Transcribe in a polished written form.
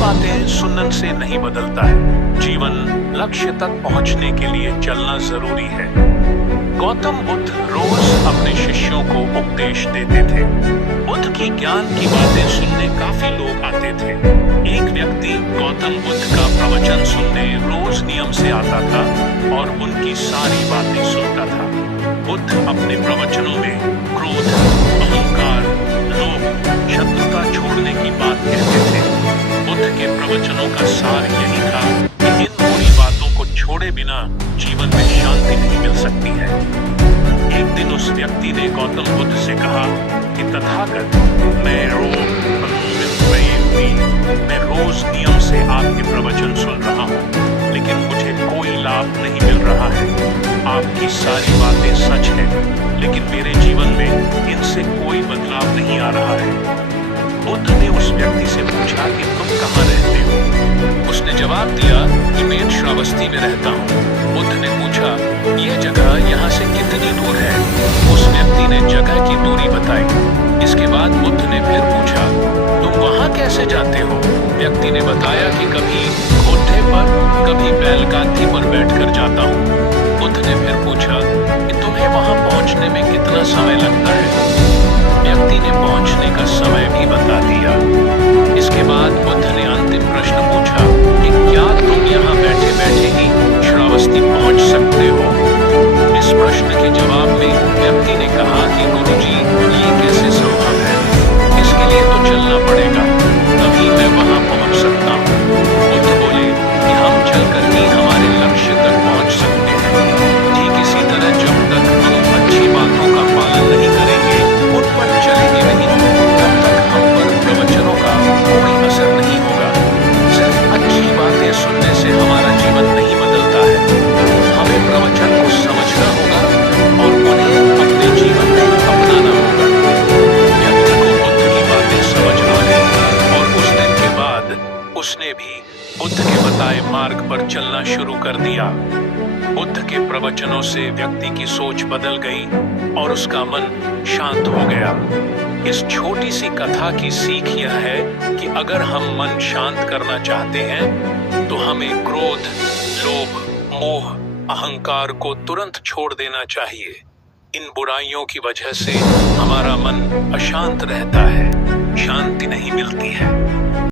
बातें सुनने से नहीं बदलता है। जीवन लक्ष्य तक पहुंचने के लिए चलना जरूरी है। गौतम बुद्ध रोज अपने शिष्यों को उपदेश देते थे। बुद्ध की ज्ञान की बातें सुनने काफी लोग आते थे। एक व्यक्ति गौतम बुद्ध का प्रवचन सुनने रोज नियम से आता था और उनकी सारी बातें सुनता था। बुद्ध अपने प्रवचनों में क्रोध, अहंकार, लोभ, शत्रुता छोड़ने की बात कहते थे। बुद्ध के प्रवचनों का सार यही था कि इन बुरी बातों को छोड़े बिना जीवन में शांति नहीं मिल सकती है। एक दिन उस व्यक्ति ने गौतम बुद्ध से कहा कि तथागत, मैं रोज नियम से आपके प्रवचन सुन रहा हूँ, लेकिन मुझे कोई लाभ नहीं मिल रहा है। आपकी सारी बातें सच है, लेकिन मेरे जीवन में इनसे कोई बदलाव नहीं आ रहा है। बुद्ध ने उस व्यक्ति से पूछा कि तुम कहाँ रहते हो? उसने जवाब दिया कि मैं श्रावस्ती में रहता हूँ। बुद्ध ने पूछा, यह जगह यहाँ से कितनी दूर है? उस व्यक्ति ने जगह की दूरी बताई। इसके बाद बुद्ध ने फिर पूछा, तुम वहाँ कैसे जाते हो? व्यक्ति ने बताया कि कभी घोड़े पर, कभी बैलगाड़ी पर बैठकर जाता हूँ। बुद्ध ने फिर पूछा कि तुम्हें वहाँ पहुँचने में कितना समय लगता है? व्यक्ति ने पहुँचने का समय भी बता दिया। इसके बाद बुद्ध ने अंतिम प्रश्न पूछा कि क्या तुम यहाँ बैठे बैठे ही श्रावस्ती पहुँच सकते हो? इस प्रश्न के जवाब में व्यक्ति ने कहा कि गुरुजी, ये कैसे संभव है? इसके लिए तो चलना पड़ेगा, तभी मैं वहाँ पहुँच सकता हूँ। बुद्ध बोले कि हम चलकर ही हमारे लक्ष्य तक पहुँच सकते हैं। ठीक इसी तरह जब तक हम अच्छी बातों का पालन नहीं करेंगे, उन पर चलेंगे नहीं, तब तक हम पर प्रवचनों का कोई असर नहीं होगा। सिर्फ अच्छी बातें सुनने से हमारा जीवन नहीं बदलता है। हमें प्रवचन को समझना होगा और उन्हें अपने जीवन में अपनाना होगा। व्यक्ति को बुद्ध की बातें समझ आ गई और उस दिन के बाद उसने भी बुद्ध के बताए मार्ग पर चलना शुरू कर दिया। बुद्ध के प्रवचनों से व्यक्ति की सोच बदल गई और उसका मन शांत हो गया। इस छोटी सी कथा की सीख यह है कि अगर हम मन शांत करना चाहते हैं तो हमें क्रोध, लोभ, मोह, अहंकार को तुरंत छोड़ देना चाहिए। इन बुराइयों की वजह से हमारा मन अशांत रहता है, शांति नहीं मिलती है।